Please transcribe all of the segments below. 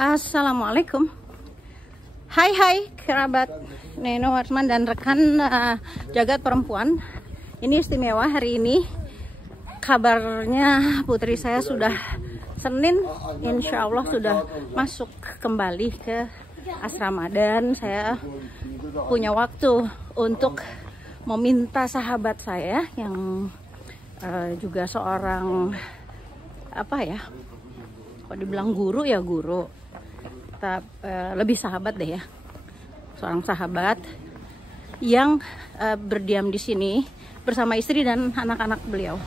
Assalamualaikum. Hai kerabat Neno Warsman dan rekan jagat perempuan. Ini istimewa hari ini. Kabarnya putri saya sudah Senin, insya Allah sudah masuk kembali ke asrama. Dan saya punya waktu untuk meminta sahabat saya yang juga seorang kok dibilang guru ya guru, lebih sahabat deh ya, seorang sahabat yang berdiam di sini bersama istri dan anak-anak beliau.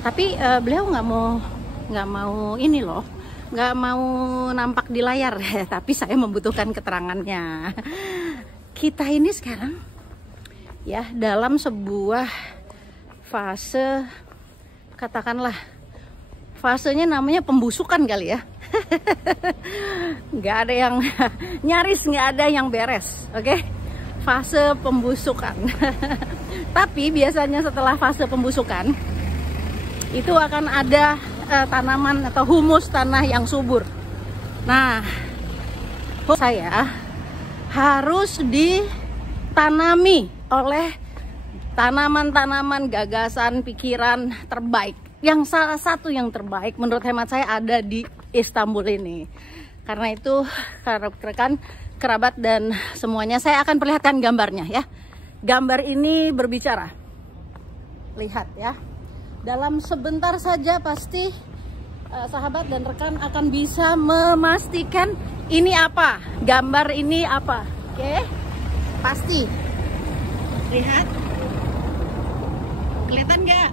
Tapi beliau nggak mau ini loh, nggak mau nampak di layar ya. Tapi saya membutuhkan keterangannya. Kita ini sekarang ya dalam sebuah fase, katakanlah fasenya namanya pembusukan kali ya. Nggak ada yang nyaris, nggak ada yang beres, oke? Fase pembusukan. Tapi biasanya setelah fase pembusukan itu akan ada tanaman atau humus tanah yang subur. Nah, saya harus ditanami oleh tanaman-tanaman gagasan pikiran terbaik. Yang salah satu yang terbaik menurut hemat saya ada di Istanbul ini. Karena itu rekan kerabat dan semuanya, saya akan perlihatkan gambarnya ya. Gambar ini berbicara. Lihat ya. Dalam sebentar saja pasti sahabat dan rekan akan bisa memastikan ini apa, gambar ini apa. Oke? Pasti. Lihat. Kelihatan nggak?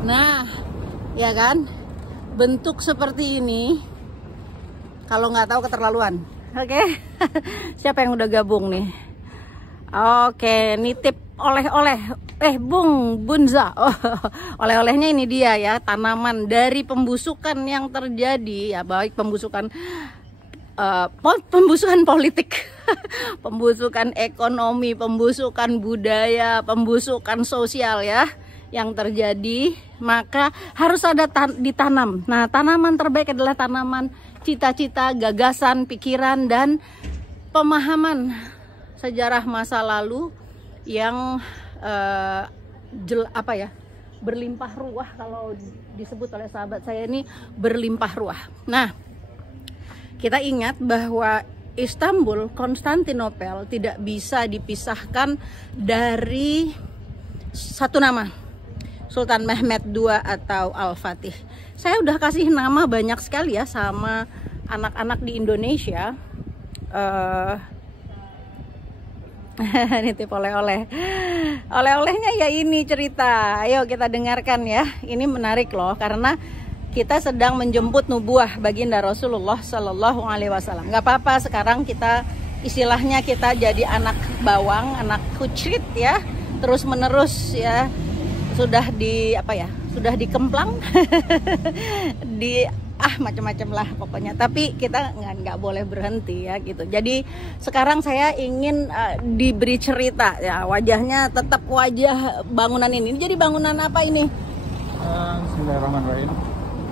Nah, ya kan, bentuk seperti ini, kalau nggak tahu keterlaluan. Oke, siapa yang udah gabung nih? Oke, nitip oleh-oleh, Bung Bunza. Oleh-olehnya ini dia ya, tanaman dari pembusukan yang terjadi ya, baik pembusukan politik, pembusukan ekonomi, pembusukan budaya, pembusukan sosial ya, yang terjadi, maka harus ada ditanam. Nah, tanaman terbaik adalah tanaman cita-cita, gagasan, pikiran, dan pemahaman sejarah masa lalu yang berlimpah ruah. Kalau disebut oleh sahabat saya ini berlimpah ruah. Nah, kita ingat bahwa Istanbul, Konstantinopel tidak bisa dipisahkan dari satu nama, Sultan Mehmed II atau Al-Fatih. Saya udah kasih nama banyak sekali ya sama anak-anak di Indonesia. Nitip oleh-oleh. Oleh-olehnya ya ini cerita. Ayo kita dengarkan ya. Ini menarik loh karena kita sedang menjemput nubuah baginda Rasulullah Shallallahu Alaihi Wasallam. Gak apa-apa sekarang kita istilahnya kita jadi anak bawang, anak kucrit ya. Terus menerus ya. Sudah dikemplang macam-macam lah pokoknya, tapi kita nggak boleh berhenti ya gitu. Jadi sekarang saya ingin diberi cerita ya, wajahnya tetap wajah bangunan ini. Jadi bangunan apa ini? Bismillahirrahmanirrahim.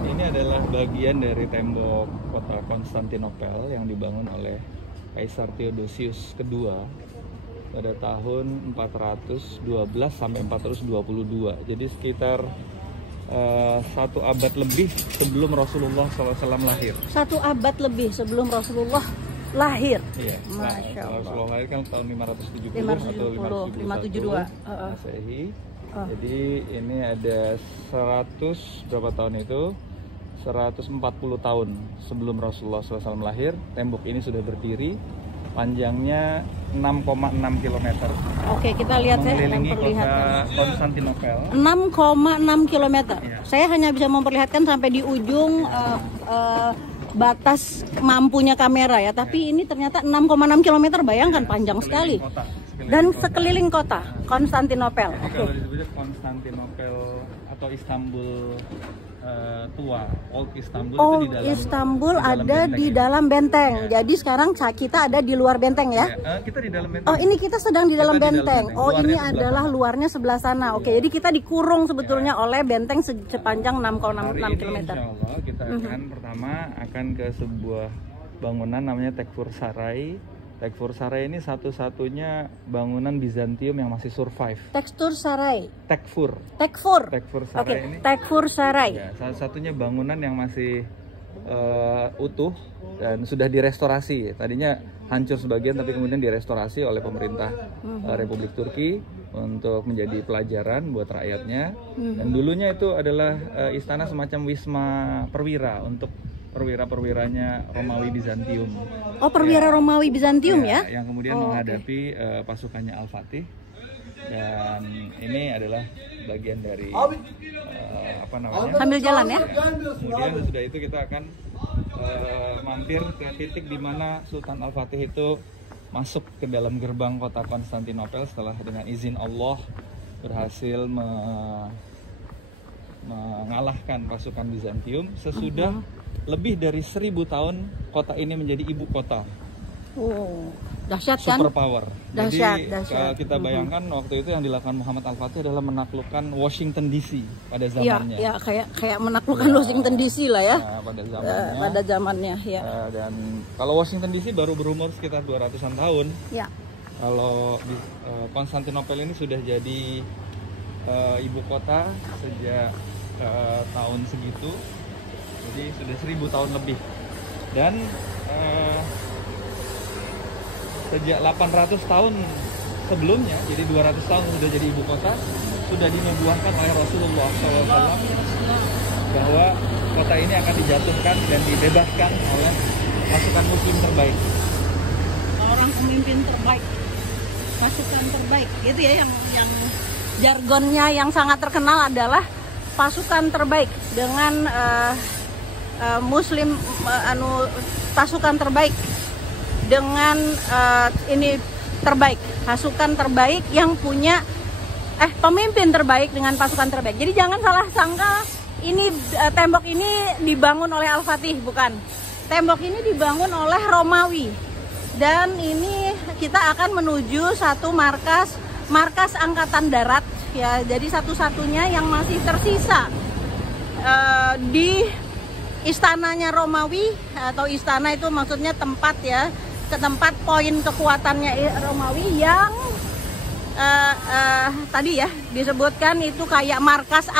Ini adalah bagian dari tembok kota Konstantinopel yang dibangun oleh Kaisar Theodosius II pada tahun 412 sampai 422. Jadi sekitar 1 abad lebih sebelum Rasulullah SAW lahir. 1 abad lebih sebelum Rasulullah lahir. Iya. Masya Allah. Rasulullah lahir kan tahun 570 atau 572 Masehi. Jadi ini ada 100 berapa tahun itu? 140 tahun sebelum Rasulullah SAW lahir. Tembok ini sudah berdiri. Panjangnya 6,6 km. Oke, kita lihat saya memperlihatkan Konstantinopel. 6,6 km. Ya. Saya hanya bisa memperlihatkan sampai di ujung batas mampunya kamera ya. Tapi ini ternyata 6,6 km. Bayangkan panjang sekali. Dan sekeliling kota Konstantinopel. Jadi kalau disebutnya Konstantinopel atau Istanbul tua, Old Istanbul, Old itu di dalam, Istanbul ada di dalam benteng. Ya. Jadi sekarang kita ada di luar benteng ya. Kita di dalam benteng. Oh, ini kita sedang di dalam benteng. Oh, luarnya ini adalah luarnya sebelah sana. Oke, jadi kita dikurung sebetulnya oleh benteng sepanjang 6,6 km. Insya Allah kita akan pertama akan ke sebuah bangunan namanya Tekfur Saray. Tekfur Saray ini satu-satunya bangunan Bizantium yang masih survive. Tekstur Saray. Tekfur. Tekfur. Tekfur Saray ini. Tekfur Saray. Ya, satu-satunya bangunan yang masih utuh dan sudah direstorasi. Tadinya hancur sebagian, tapi kemudian direstorasi oleh pemerintah Republik Turki untuk menjadi pelajaran buat rakyatnya. Dan dulunya itu adalah istana semacam wisma perwira untuk perwira-perwiranya Romawi Bizantium. Oh, perwira Romawi Bizantium ya? Yang kemudian menghadapi pasukannya Al-Fatih. Dan ini adalah bagian dari apa namanya? Sambil jalan ya. Kemudian sudah itu kita akan mampir ke titik di mana Sultan Al-Fatih itu masuk ke dalam gerbang kota Konstantinopel setelah dengan izin Allah berhasil mengalahkan pasukan Bizantium. Sesudah lebih dari 1000 tahun kota ini menjadi ibu kota. Oh, dahsyat kan? Superpower. Dahsyat, Jadi dahsyat. kita bayangkan waktu itu yang dilakukan Muhammad Al-Fatih adalah menaklukkan Washington DC pada zamannya. Ya, kayak menaklukkan Washington DC lah ya. Pada zamannya. Pada zamannya ya. Dan kalau Washington DC baru berumur sekitar 200-an tahun. Ya. Kalau Konstantinopel ini sudah jadi ibu kota sejak tahun segitu. Jadi sudah 1000 tahun lebih. Dan sejak 800 tahun sebelumnya, jadi 200 tahun sudah jadi ibu kota, sudah dinubuahkan oleh Rasulullah SAW bahwa kota ini akan dijatuhkan dan dibebaskan oleh pasukan muslim terbaik. Orang pemimpin terbaik, pasukan terbaik, gitu ya, yang jargonnya yang sangat terkenal adalah pasukan terbaik dengan muslim pasukan terbaik dengan ini terbaik, pasukan terbaik yang punya pemimpin terbaik dengan pasukan terbaik. Jadi jangan salah sangka ini tembok ini dibangun oleh Al-Fatih, bukan. Tembok ini dibangun oleh Romawi. Dan ini kita akan menuju satu markas angkatan darat ya. Jadi satu-satunya yang masih tersisa di istananya Romawi, atau istana itu maksudnya tempat ya, ke tempat poin kekuatannya Romawi yang tadi ya disebutkan itu kayak markas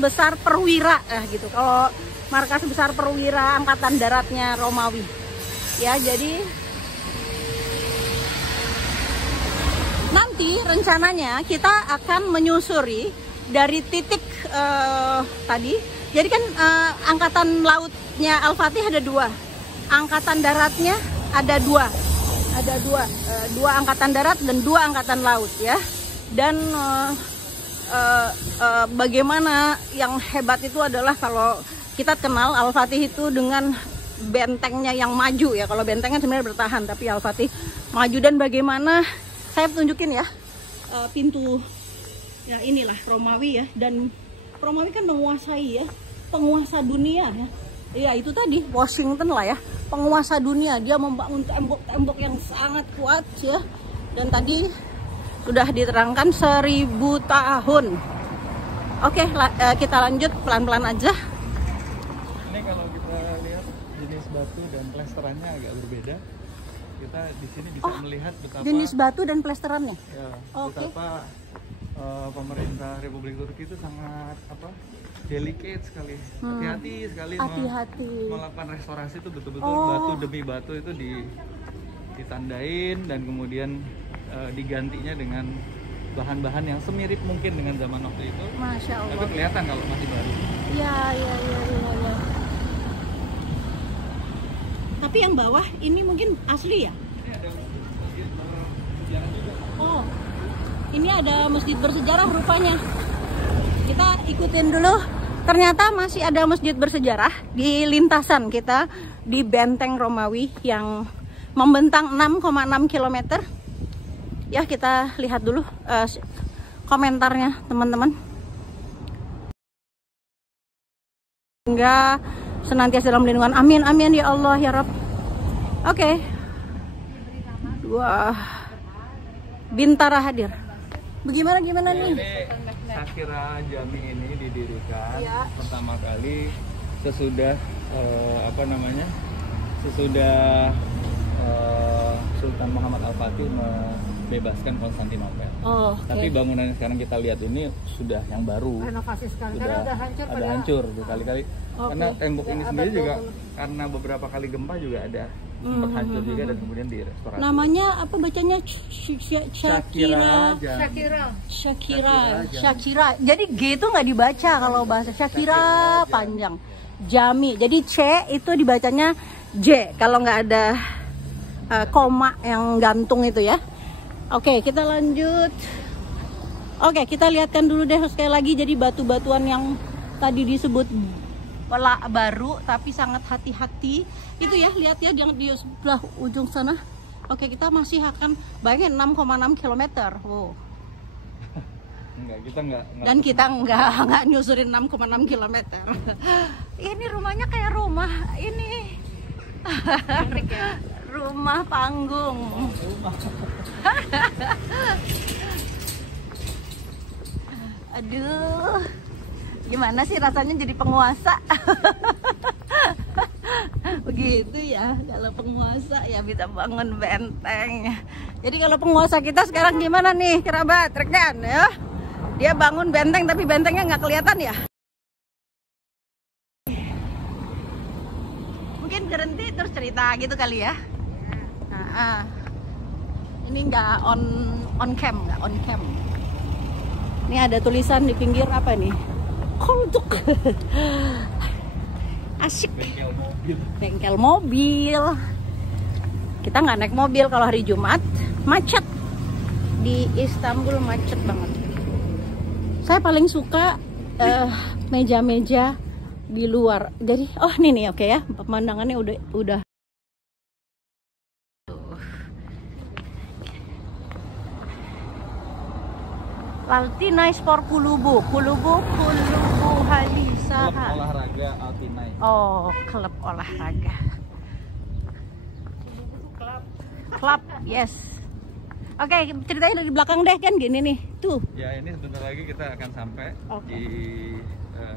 besar perwira gitu. Kalau markas besar perwira angkatan daratnya Romawi ya. Jadi nanti rencananya kita akan menyusuri dari titik tadi. Jadi kan angkatan lautnya Al-Fatih ada 2. Angkatan daratnya ada dua angkatan darat dan 2 angkatan laut ya. Dan bagaimana yang hebat itu adalah kalau kita kenal Al-Fatih itu dengan bentengnya yang maju ya. Kalau bentengnya sebenarnya bertahan, tapi Al-Fatih maju. Dan bagaimana saya tunjukin ya pintu ya, inilah Romawi ya. Dan Romawi kan menguasai ya, penguasa dunia ya. Ya itu tadi Washington lah ya, penguasa dunia. Dia membangun tembok-tembok yang sangat kuat ya. Dan tadi sudah diterangkan 1000 tahun. Oke, kita lanjut pelan-pelan aja. Ini kalau kita lihat jenis batu dan plesterannya agak berbeda. Kita di sini bisa melihat betapa jenis batu dan plesterannya. Ya, betapa pemerintah Republik Turki itu sangat delicate sekali, hati-hati sekali melakukan restorasi itu, betul-betul batu demi batu itu ditandain dan kemudian digantinya dengan bahan-bahan yang semirip mungkin dengan zaman waktu itu. Masya Allah. Tapi kelihatan kalau masih baru. Ya. Tapi yang bawah ini mungkin asli ya? Ini ada masjid bersejarah juga. Oh, ini ada masjid bersejarah rupanya. Kita ikutin dulu. Ternyata masih ada masjid bersejarah di lintasan kita di benteng Romawi yang membentang 6,6 km. Ya, kita lihat dulu komentarnya teman-teman. Hingga senantiasa dalam lindungan. Amin, amin ya Allah ya Rabb. Oke. Wah. Bintara hadir. Gimana nih? Sakhira Jami ini didirikan pertama kali sesudah apa namanya, sesudah Sultan Muhammad Al-Fatih membebaskan Konstantinopel. Oh, Tapi bangunan yang sekarang kita lihat ini sudah yang baru. Renovasi sekarang Sudah ada hancur, ada hancur berkali-kali. Karena tembok ini sendiri juga karena beberapa kali gempa juga ada sempat hancur juga dan kemudian direstorasi. Namanya apa bacanya? Shakira. Jadi G itu nggak dibaca kalau bahasa Shakira panjang. Jami. Jadi C itu dibacanya J kalau nggak ada koma yang gantung itu ya. Oke, kita lanjut. Oke, kita lihatkan dulu deh sekali lagi. Jadi batu-batuan yang tadi disebut baru tapi sangat hati-hati itu ya, lihat ya di sebelah ujung sana. Oke, kita masih akan bayangin 6,6 km. Wow. Dan kita nggak nyusurin 6,6 km. Ini rumahnya kayak rumah ini. Rumah panggung. Aduh, gimana sih rasanya jadi penguasa? Begitu ya, kalau penguasa ya bisa bangun benteng. Jadi kalau penguasa kita sekarang gimana nih, kerabat, rekan ya? Dia bangun benteng tapi bentengnya nggak kelihatan ya? Mungkin berhenti terus cerita gitu kali ya? Nah, ini nggak on cam. Ini ada tulisan di pinggir apa nih? Kontuk. Asik. Bengkel mobil. Kita nggak naik mobil kalau hari Jumat, macet. Di Istanbul macet banget. Saya paling suka meja-meja di luar. Jadi, oh ini nih oke ya, pemandangannya udah. Altinai Sport Kulubu Halisaha. Klub olahraga Altinai. Oh, klub olahraga. Klub, yes. Oke, ceritanya dari belakang deh kan gini nih. Tuh. Ya, ini sebentar lagi kita akan sampai di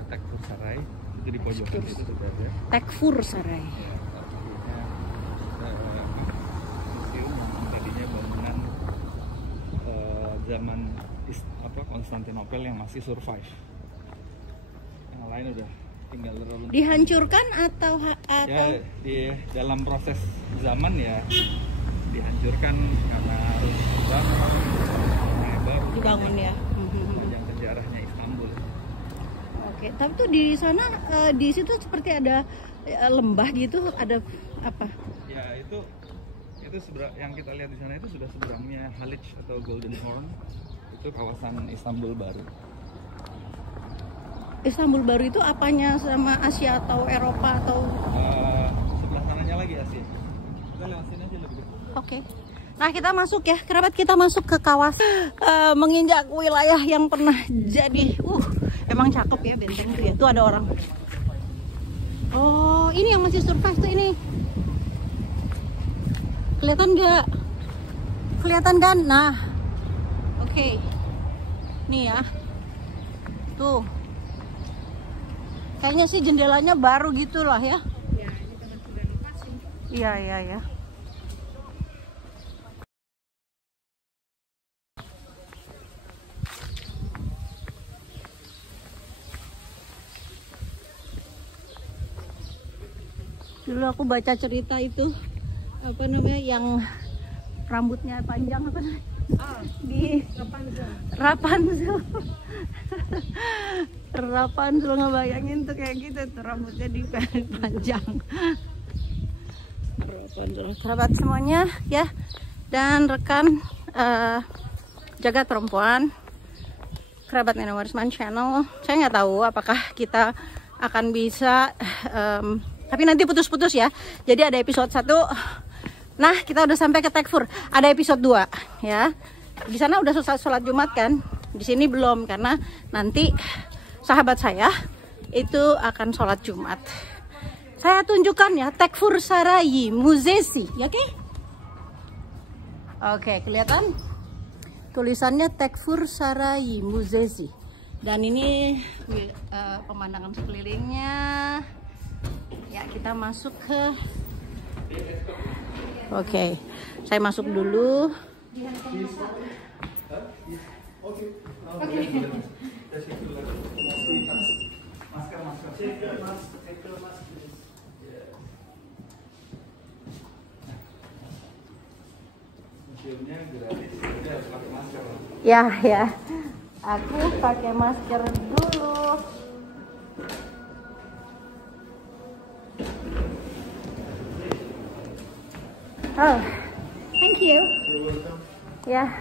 Tekfur Saray. Itu di pojokan itu sudah ada. Tekfur Saray. Ya, museum yang tadinya bangunan zaman Konstantinopel yang masih survive. Yang lain udah tinggal terlalu dihancurkan atau ya, di dalam proses zaman ya dihancurkan karena harus dibangun ya. Panjang sejarahnya Istanbul. Oke, tapi tuh di sana di situ seperti ada lembah gitu, ada apa? Ya itu yang kita lihat di sana itu sudah seberangnya Haliç atau Golden Horn. Itu kawasan Istanbul baru. Istanbul baru itu apanya sama Asia atau Eropa atau? Sebelah sananya lagi Asia. Kita lewat sini aja lebih dekat. Oke. Nah kita masuk ya, kerabat, kita masuk ke kawasan menginjak wilayah yang pernah jadi. Emang cakep ya benteng itu ya. Tuh ada orang. Oh ini yang masih survive tuh ini. Kelihatan nggak? Kelihatan kan? Nah. Oke. Nih ya. Tuh. Kayaknya sih jendelanya baru gitu lah ya. Ya, ini karena sudah renovasi. Iya. Dulu aku baca cerita itu apa namanya yang rambutnya panjang apa namanya? Di Rapunzel. Rapunzel ngebayangin tuh kayak gitu tuh rambutnya panjang. Rapunzel. Kerabat semuanya ya dan rekan jagat perempuan kerabat Nina Warisman Channel. Saya nggak tahu apakah kita akan bisa tapi nanti putus-putus ya. Jadi ada episode 1. Nah, kita udah sampai ke Tekfur. Ada episode 2 ya. Di sana udah selesai sholat Jumat kan? Di sini belum karena nanti sahabat saya itu akan sholat Jumat. Saya tunjukkan ya Tekfur Saray Muzesi, ya oke? Oke, kelihatan tulisannya Tekfur Saray Muzesi. Dan ini pemandangan sekelilingnya. Ya, kita masuk ke. Oke, saya masuk dulu. Museumnya gratis, jadi harus pakai masker. Ya, ya. Aku pakai masker dulu. Oh, thank you. Ya.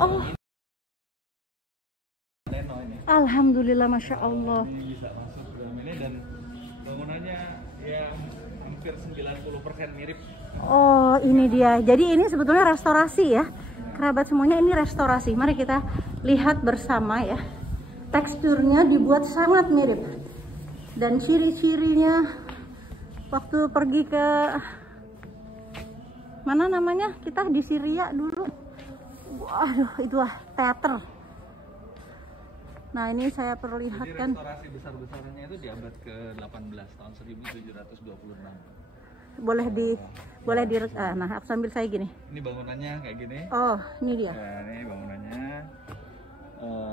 Oh, alhamdulillah, masya Allah. Ini bisa masuk ke dalam ini dan bangunannya ya hampir 90% mirip. Oh, ini dia. Jadi ini sebetulnya restorasi ya. Kerabat semuanya, ini restorasi. Mari kita lihat bersama ya. Teksturnya dibuat sangat mirip. Dan ciri-cirinya waktu pergi ke mana namanya? Kita di Syria dulu. Waduh, itu teater. Nah, ini saya perlihatkan. Jadi restorasi besar-besarannya itu di abad ke-18 tahun 1726. Boleh di nah, aku sambil saya gini. Ini bangunannya kayak gini. Oh, ini dia. Nah, ini bangunannya.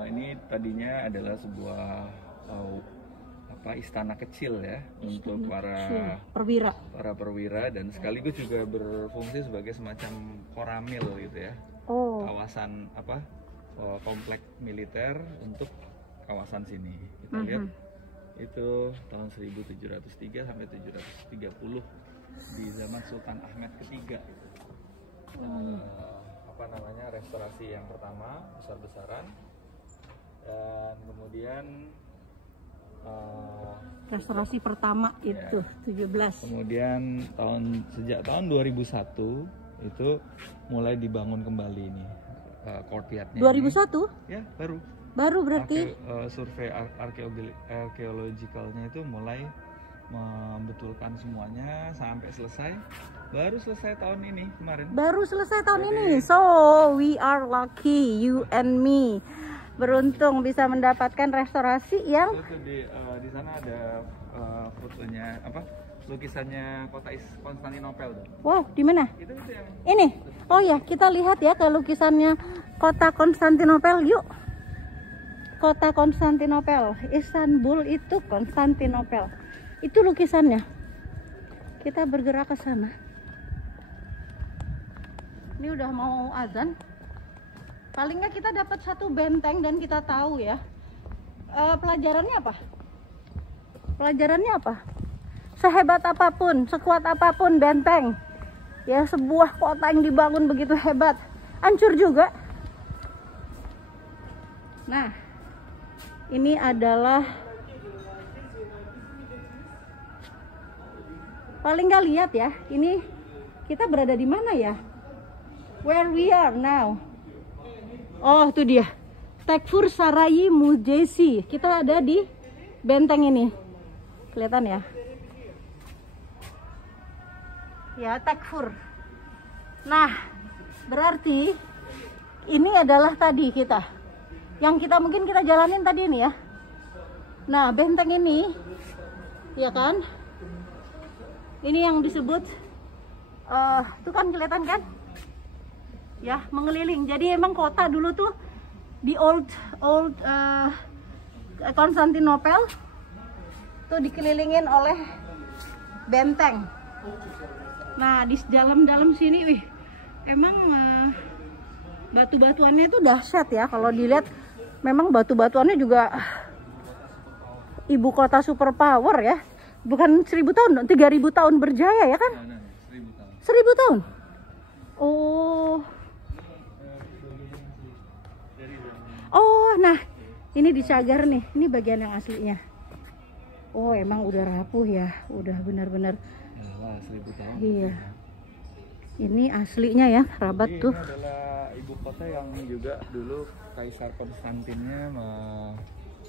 Ini tadinya adalah sebuah istana kecil ya, untuk para perwira dan sekaligus juga berfungsi sebagai semacam koramil gitu ya. Oh. Kawasan komplek militer untuk kawasan sini. Kita lihat itu tahun 1703 sampai 730 di zaman Sultan Ahmed ketiga. Restorasi yang pertama besar-besaran, dan kemudian restorasi pertama itu ya, 17. Kemudian sejak tahun 2001 itu mulai dibangun kembali ini courtyardnya. 2001? Ya, baru berarti. Survei arkeologikalnya itu mulai membetulkan semuanya sampai selesai. Baru selesai tahun ini kemarin. Baru selesai tahun ini. So we are lucky, you and me. Beruntung bisa mendapatkan restorasi yang. Itu di sana ada fotonya lukisannya kota Konstantinopel. Wow, di mana? Itu yang. Ini. Oh ya, kita lihat ya ke lukisannya kota Konstantinopel, yuk. Kota Konstantinopel, Istanbul itu Konstantinopel. Itu lukisannya. Kita bergerak ke sana. Ini udah mau azan. Paling nggak kita dapat satu benteng dan kita tahu ya. Pelajarannya apa? Pelajarannya apa? Sehebat apapun, sekuat apapun benteng, ya sebuah kota yang dibangun begitu hebat, hancur juga. Nah, ini adalah paling nggak lihat ya, ini kita berada di mana ya? Where we are now? Oh, itu dia. Tekfur Sarayi Mujesi. Kita ada di benteng ini. Kelihatan ya? Ya, Tekfur. Nah, berarti ini adalah tadi kita. Yang mungkin kita jalanin tadi ini ya. Nah, benteng ini, ya kan? Ini yang disebut, itu kan kelihatan kan? Ya, mengeliling. Jadi emang kota dulu tuh di old Konstantinopel tuh dikelilingin oleh benteng. Nah, di dalam sini, wih, emang batu-batuannya itu dahsyat ya. Kalau dilihat, memang batu-batuannya juga ibu kota superpower ya. Bukan 1000 tahun, 3000 tahun berjaya ya kan? 1000 tahun. Oh. Oh, nah, ini di cagar nih. Ini bagian yang aslinya. Oh, emang udah rapuh ya. Udah benar-benar. 1000 tahun. Iya. Ini aslinya ya, Rabat tuh. Ini adalah ibu kota yang juga dulu Kaisar Konstantinnya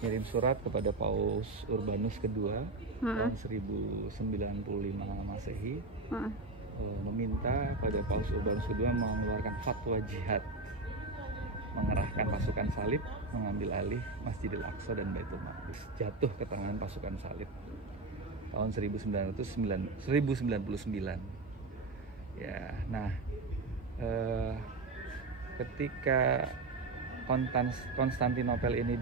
ngirim surat kepada Paus Urbanus kedua tahun 1095 Masehi, meminta pada Paus Urbanus kedua mengeluarkan fatwa jihad, mengerahkan pasukan salib mengambil alih Masjidil Aqsa dan Baitul Maqdis, jatuh ke tangan pasukan salib tahun 1099. Ya, nah ketika Konstantinopel ini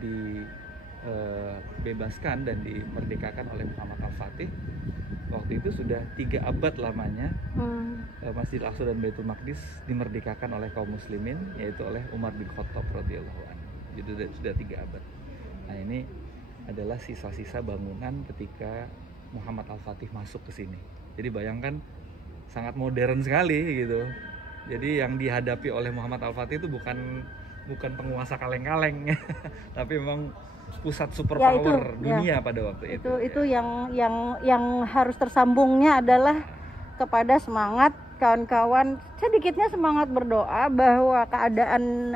dibebaskan dan dimerdekakan oleh Muhammad Al-Fatih, waktu itu sudah 3 abad lamanya Masjidil Aqsa dan Baitul Maqdis dimerdekakan oleh kaum muslimin, yaitu oleh Umar bin Khattab radhiyallahu anhu. Jadi sudah 3 abad. Nah, ini adalah sisa-sisa bangunan ketika Muhammad Al-Fatih masuk ke sini. Jadi bayangkan, sangat modern sekali gitu. Jadi yang dihadapi oleh Muhammad Al-Fatih itu bukan penguasa kaleng-kaleng, tapi memang pusat superpower dunia pada waktu itu. Itu yang harus tersambungnya adalah kepada semangat kawan-kawan, sedikitnya semangat berdoa bahwa keadaan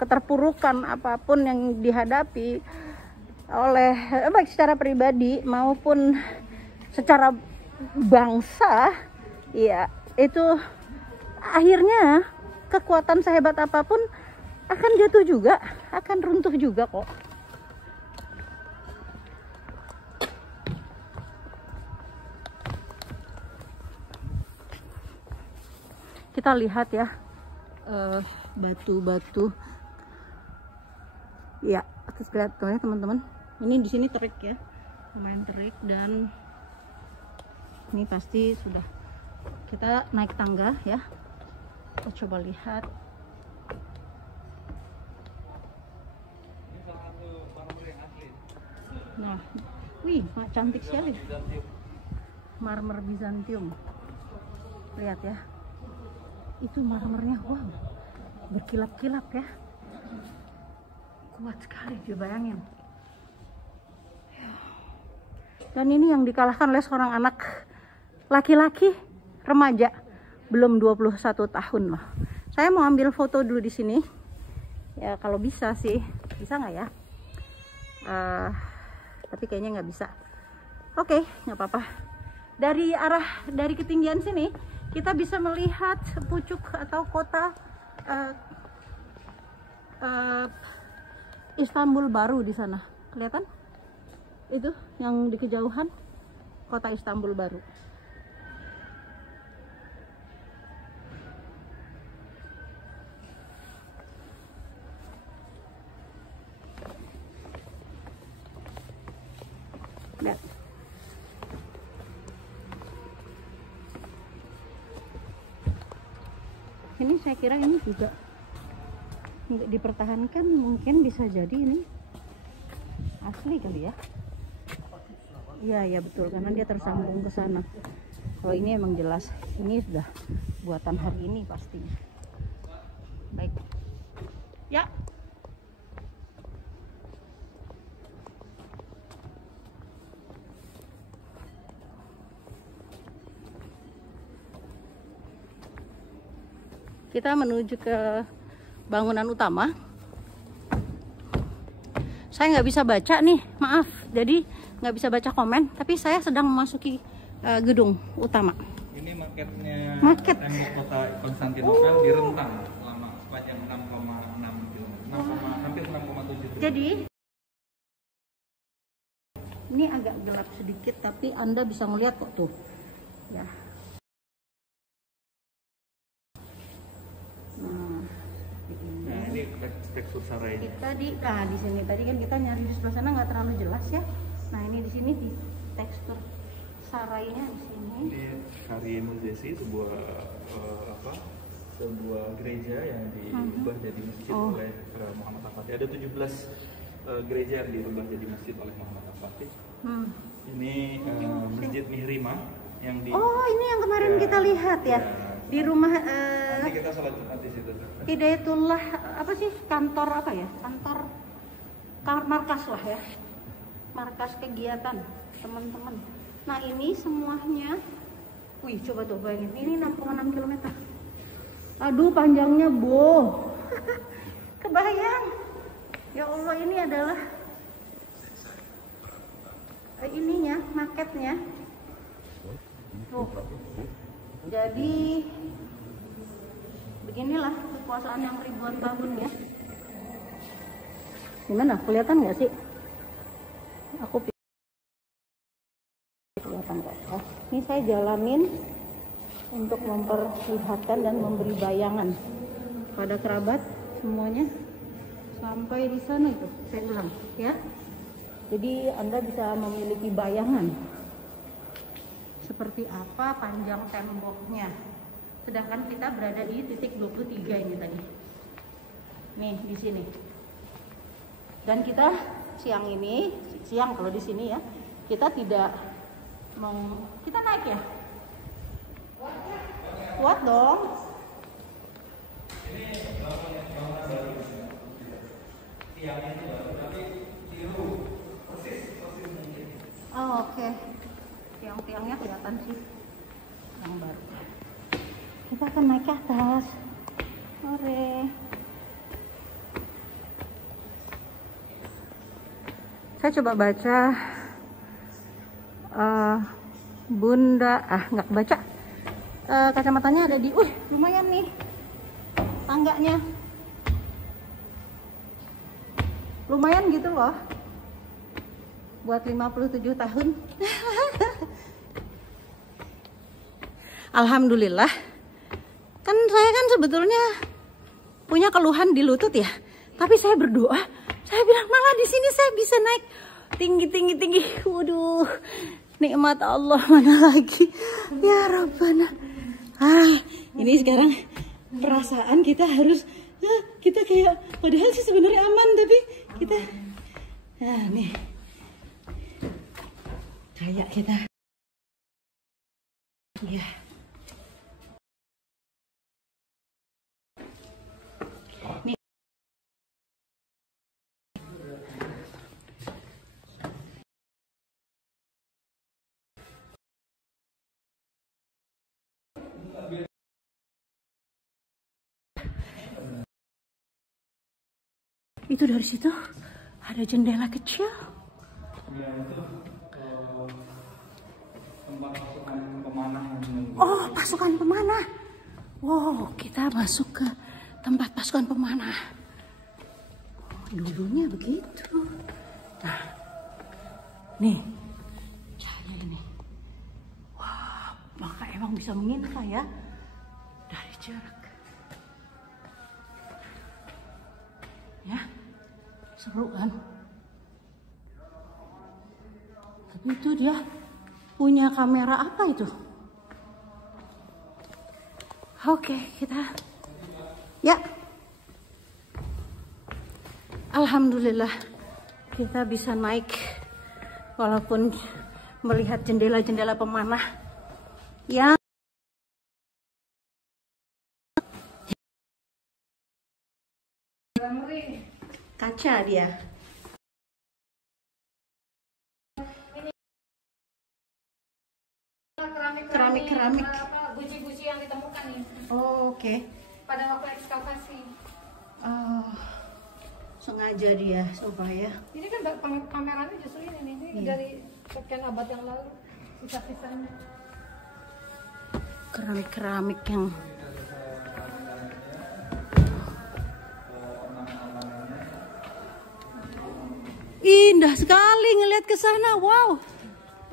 keterpurukan apapun yang dihadapi oleh baik secara pribadi maupun secara bangsa, ya itu akhirnya kekuatan sehebat apapun akan jatuh juga, akan runtuh juga kok. Kita lihat ya, batu-batu. Ya, terus lihat tuh ya teman-teman. Ini di sini terik ya, lumayan terik, dan ini pasti sudah. Kita naik tangga ya. Kita coba lihat. Nah, wih, cantik sekali. Marmer Bizantium. Lihat ya. Itu marmernya, wow, berkilap-kilap ya, kuat sekali, dibayangin. Dan ini yang dikalahkan oleh seorang anak laki-laki remaja, belum 21 tahun loh. Saya mau ambil foto dulu di sini ya, kalau bisa sih, bisa nggak ya? Tapi kayaknya nggak bisa. Oke, nggak apa-apa. Dari ketinggian sini kita bisa melihat pucuk atau kota Istanbul baru di sana. Kelihatan? Itu yang di kejauhan, kota Istanbul baru. Lihat. Ini saya kira ini juga untuk dipertahankan, mungkin bisa jadi ini asli kali ya. Iya ya betul, karena dia tersambung ke sana. Kalau ini emang jelas ini sudah buatan hari ini pasti. Baik. Ya. Kita menuju ke bangunan utama. Saya nggak bisa baca nih, maaf. Jadi nggak bisa baca komen. Tapi saya sedang memasuki gedung utama. Ini marketnya. Market. Kota Konstantinopel di rentang selama sepanjang 6,6 km, hampir 6,7 km. Jadi ini agak gelap sedikit, tapi Anda bisa melihat kok tuh. Ya. Nah, ini tekstur sarainya. Kita di sini tadi kan kita nyari di sebelah sana nggak terlalu jelas ya. Nah ini di sini di tekstur sarainya di sini. Ini Karim Zesi, sebuah gereja yang diubah jadi masjid oleh Muhammad Al-Fatih. Ada 17 gereja yang dirubah jadi masjid oleh Muhammad Al-Fatih. Ini Masjid Mihrima yang di. Oh, ini yang kemarin kita lihat ya. Di rumah nanti kita sholat Jumat di situ. Hidayatullah, apa sih, kantor apa ya, kantor markas lah ya, markas kegiatan teman-teman. Nah ini semuanya, wih coba tuh bayangin, ini 6,6 km. Aduh panjangnya kebayang. Ya Allah, ini adalah ininya, marketnya. Tuh. Jadi beginilah kekuasaan yang ribuan tahun ya. Gimana? Kelihatan nggak sih? Aku kelihatan kok. Oh, ini saya jalanin untuk memperlihatkan dan memberi bayangan pada kerabat semuanya sampai di sana itu. Saya ulang ya. Jadi Anda bisa memiliki bayangan seperti apa panjang temboknya. Sedangkan kita berada di titik 23 ini tadi. Nih di sini. Dan kita siang kalau di sini ya, kita tidak kita naik ya. Kuat dong. Oh, oke. Tiang-tiangnya kelihatan sih yang baru. Kita akan naik ke atas. Hore. Saya coba baca Bunda, nggak baca. Kacamatanya ada di, lumayan nih tangganya. Lumayan gitu loh. Buat 57 tahun. Alhamdulillah. Kan saya kan sebetulnya punya keluhan di lutut ya. Tapi saya berdoa, saya bilang malah di sini saya bisa naik tinggi. Waduh, nikmat Allah mana lagi. Ya Rabbana. Ini sekarang perasaan kita harus kita kayak padahal sih sebenarnya aman tapi kita nih kayak kita ya. Nih. Itu dari situ ada jendela kecil. Tempat pasukan pemanah. Oh, pasukan pemanah. Wow, kita masuk ke tempat pasukan pemanah. Dulunya begitu. Nah, nih cahaya ini. Wah, maka emang bisa menginfra ya dari jarak. Ya, seru kan? Tapi itu dia punya kamera apa itu? Oke, kita ya. Alhamdulillah kita bisa naik walaupun melihat jendela-jendela pemanah yang kaca dia. Keramik. Buji-buji yang ditemukan nih. Oh, oke. Pada waktu ekskavasi. Oh, sengaja dia supaya. Ini kan kameranya justru ini nih dari sekian abad yang lalu sisa-sisanya. Keramik yang indah sekali ngelihat ke sana. Wow,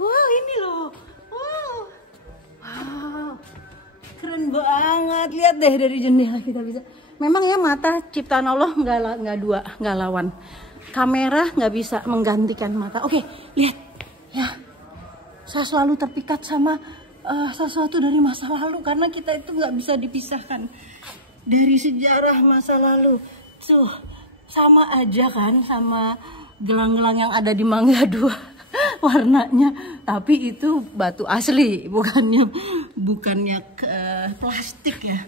ini loh. Wow, keren banget. Lihat deh dari jendela kita bisa. Memang ya mata ciptaan Allah nggak lawan. Kamera nggak bisa menggantikan mata. Oke, lihat ya. Saya selalu terpikat sama sesuatu dari masa lalu karena kita itu nggak bisa dipisahkan dari sejarah masa lalu. Tuh sama aja kan sama gelang-gelang yang ada di Mangga 2 warnanya, tapi itu batu asli, bukannya plastik ya.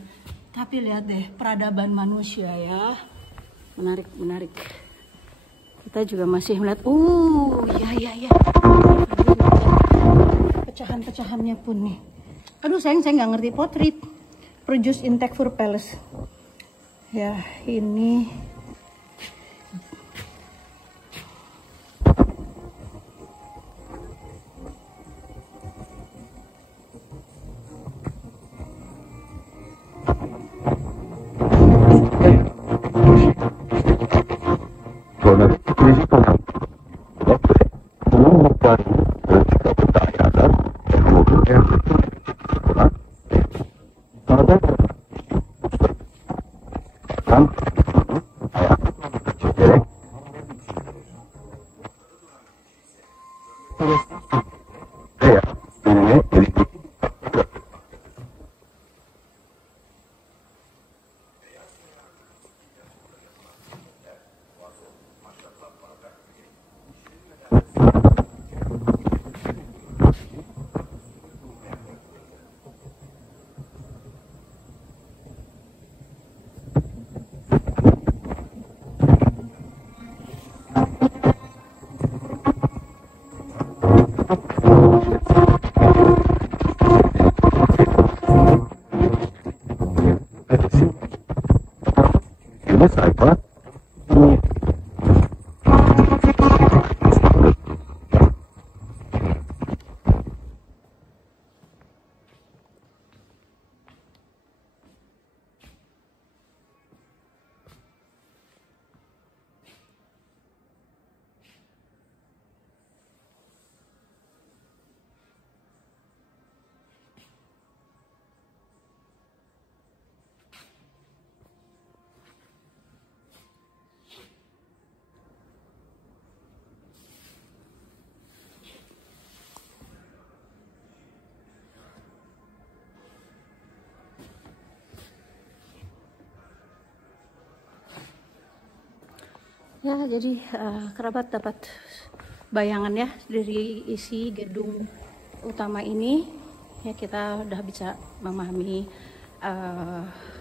Tapi lihat deh peradaban manusia ya, menarik. Kita juga masih melihat, ya. Pecahan-pecahannya pun nih. Aduh sayang, saya nggak ngerti potret. Produced in Tekfur Palace. Ya ini. Ya, jadi kerabat dapat bayangan ya dari isi gedung utama ini. Ya, kita udah bisa memahami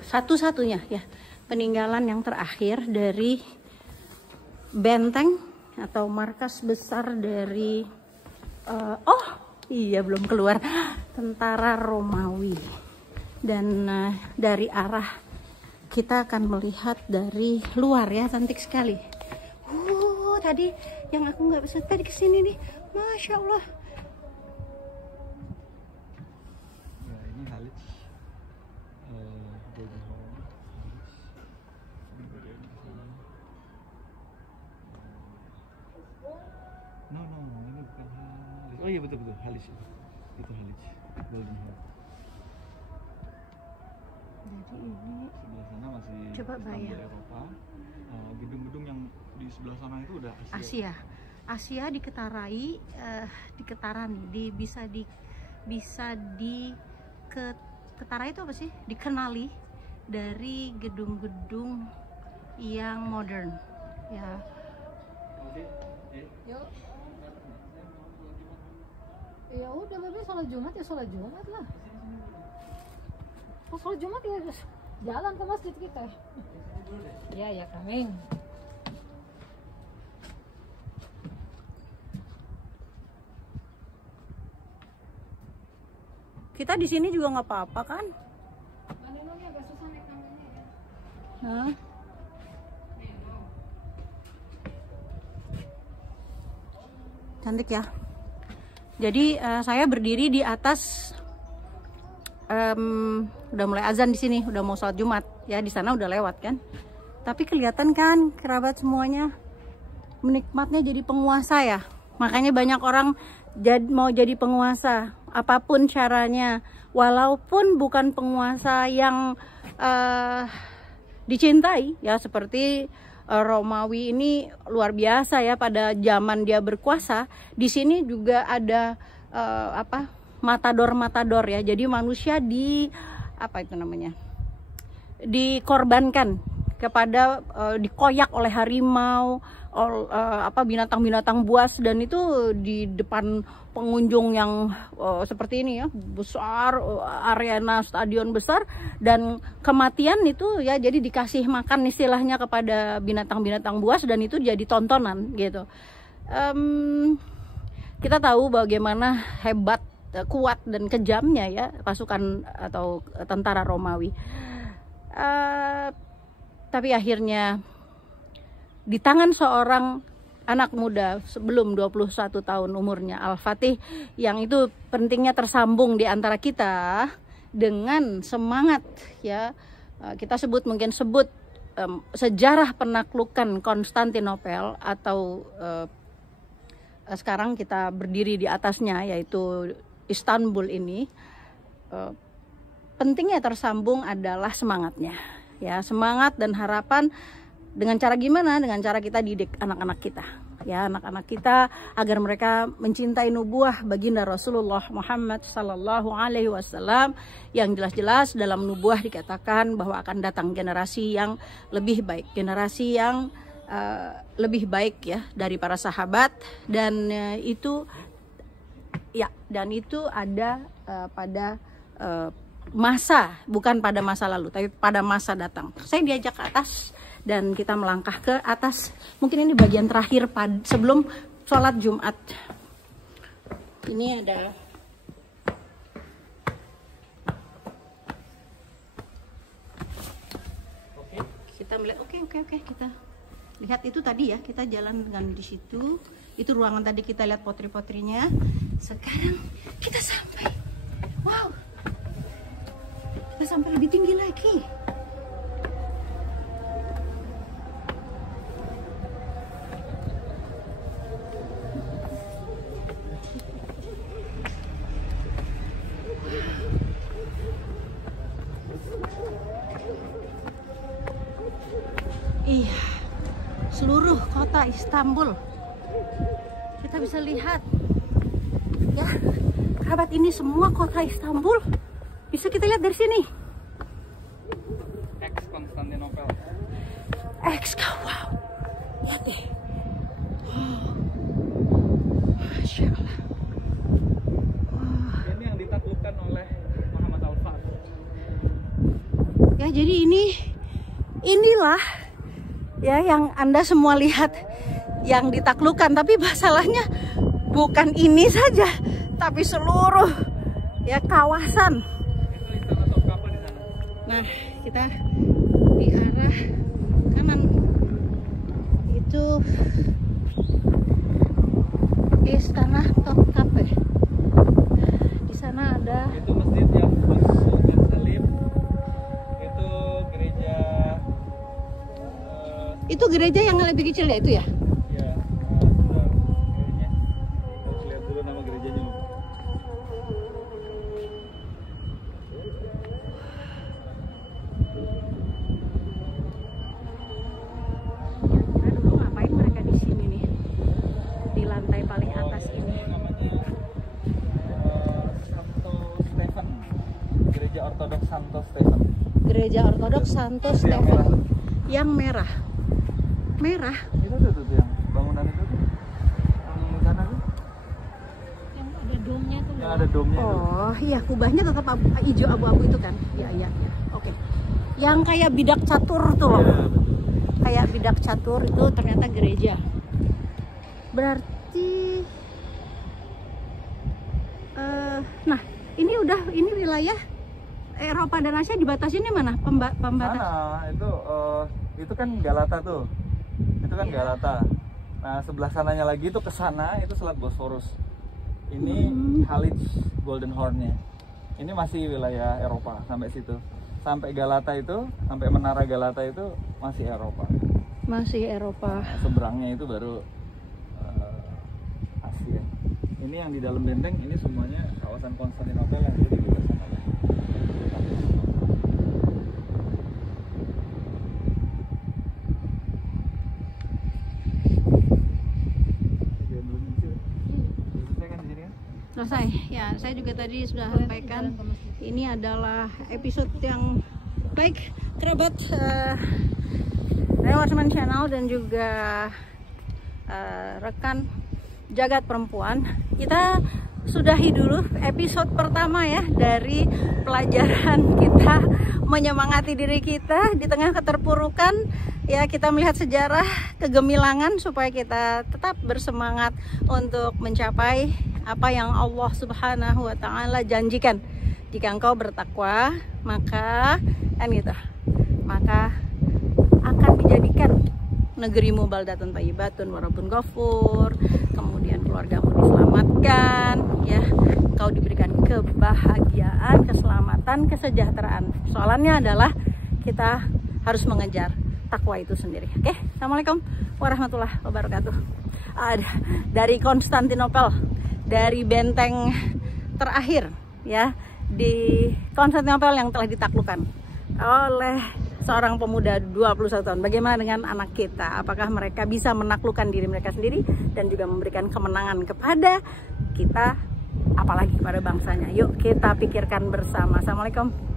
satu-satunya ya peninggalan yang terakhir dari benteng atau markas besar dari oh iya belum keluar, tentara Romawi. Dan dari arah kita akan melihat dari luar ya, cantik sekali. Tadi yang aku nggak bisa tadi kesini nih, masya Allah. Ya, ini Halij, Golden Horn, no, ini bukan Halij. Oh iya betul Halij itu Halij, Golden Horn. Jadi ini sebelah sana masih coba bayang Eropa. Gedung-gedung yang di sebelah sana itu udah Asia. Asia diketarai, ketarai itu apa sih? Dikenali dari gedung-gedung yang modern. Ya. Yuk. Ya udah, babe sholat Jumat ya sholat Jumat lah. Oh, sholat Jumat ya jalan ke masjid kita. Ya coming. Kita di sini juga nggak apa-apa kan? Panenonnya agak susah naik tangganya ya. Hah? Cantik ya. Jadi saya berdiri di atas, udah mulai azan di sini, udah mau sholat Jumat ya, di sana udah lewat kan. Tapi kelihatan kan kerabat semuanya menikmatnya jadi penguasa ya. Makanya banyak orang mau jadi penguasa, apapun caranya, walaupun bukan penguasa yang dicintai ya, seperti Romawi ini luar biasa ya pada zaman dia berkuasa. Di sini juga ada matador ya. Jadi manusia dikorbankan kepada dikoyak oleh harimau, binatang-binatang buas, dan itu di depan pengunjung yang seperti ini ya, besar, arena stadion besar, dan kematian itu ya jadi dikasih makan istilahnya kepada binatang-binatang buas, dan itu jadi tontonan gitu. Kita tahu bagaimana hebat, kuat dan kejamnya ya pasukan atau tentara Romawi. Tapi akhirnya di tangan seorang anak muda sebelum 21 tahun umurnya, Al-Fatih, yang itu pentingnya tersambung di antara kita dengan semangat ya, kita mungkin sebut sejarah penaklukan Konstantinopel, atau sekarang kita berdiri di atasnya yaitu Istanbul ini. Pentingnya tersambung adalah semangatnya. ya, semangat dan harapan dengan cara gimana? Dengan cara kita didik anak-anak kita, ya, anak-anak kita agar mereka mencintai nubuah baginda Rasulullah Muhammad Sallallahu Alaihi Wasallam, yang jelas-jelas dalam nubuah dikatakan bahwa akan datang generasi yang lebih baik, generasi yang lebih baik ya dari para sahabat, dan itu ada pada masa, bukan pada masa lalu tapi pada masa datang. Saya diajak ke atas dan kita melangkah ke atas. Mungkin ini bagian terakhir sebelum sholat Jumat. Ini ada kita melihat. Oke, kita lihat itu tadi ya, kita jalan dengan di situ. Itu ruangan tadi kita lihat potri-potrinya. Sekarang kita sampai. Wow. Kita sampai lebih tinggi lagi. Iya, seluruh kota Istanbul kita bisa lihat ya, kerabat, ini semua kota Istanbul bisa kita lihat dari sini. Ex Konstantinopel. Wow, lihat deh. Masya Allah. Ini yang ditaklukkan oleh Muhammad Al-Fatih. Ya, jadi inilah ya yang Anda semua lihat yang ditaklukkan, tapi masalahnya bukan ini saja, tapi seluruh ya kawasan. Itu Istana Topkapi di sana. Nah, kita di arah kanan itu Istana Topkapi. Di sana ada Itu masjid yang Sultan Salim. Itu gereja. Itu gereja yang lebih kecil ya, itu ya? Ya, bentar. Kayaknya harus lihat dulu nama gerejanya. Kira-kira dulu ngapain mereka di sini nih? Di lantai paling atas ini. Namanya Santo Stefan. Gereja Ortodoks Santo Stefan. Gereja Ortodoks Santo Itu yang Stefan. merah. Yang merah. Merah. Itu tuh yang bangunan itu tuh. Yang sana tuh. Yang ada domnya tuh. Yang ada domnya itu. Oh iya, kubahnya tetap hijau abu-abu itu kan? Iya. Oke. Yang kayak bidak catur tuh loh. Iya, betul. Kayak bidak catur itu ternyata gereja. Berarti nah ini wilayah Eropa dan Asia dibatasinnya mana? Pembatas. Mana? Itu kan Galata tuh. Itu kan Iya. Galata. Nah, sebelah sananya lagi itu ke sana, itu Selat Bosphorus. Ini Khalid Golden Horn-nya. Ini masih wilayah Eropa sampai situ. Sampai Galata itu, sampai Menara Galata itu masih Eropa. Masih Eropa. Nah, seberangnya itu baru Asia. Ini yang di dalam benteng ini semuanya kawasan Konstantinopel yang dulu dibebaskan oleh Selesai. Ya, saya juga tadi sudah sampaikan ini adalah episode yang baik kerabat Rewardsman Channel dan juga rekan Jagat Perempuan. Kita sudahi dulu episode pertama ya dari pelajaran kita menyemangati diri kita di tengah keterpurukan. Ya, kita melihat sejarah kegemilangan supaya kita tetap bersemangat untuk mencapai apa yang Allah Subhanahu wa Ta'ala janjikan. Jika engkau bertakwa, maka akan dijadikan negerimu baldatun thayyibatun wa rabbun ghafur. Kemudian keluargamu diselamatkan, ya. Kau diberikan kebahagiaan, keselamatan, kesejahteraan. Soalannya adalah kita harus mengejar takwa itu sendiri. Oke, Assalamualaikum warahmatullahi wabarakatuh. Dari Konstantinopel, dari benteng terakhir ya di Konstantinopel yang telah ditaklukkan oleh seorang pemuda 21 tahun. Bagaimana dengan anak kita? Apakah mereka bisa menaklukkan diri mereka sendiri dan juga memberikan kemenangan kepada kita, apalagi kepada bangsanya? Yuk kita pikirkan bersama. Assalamualaikum.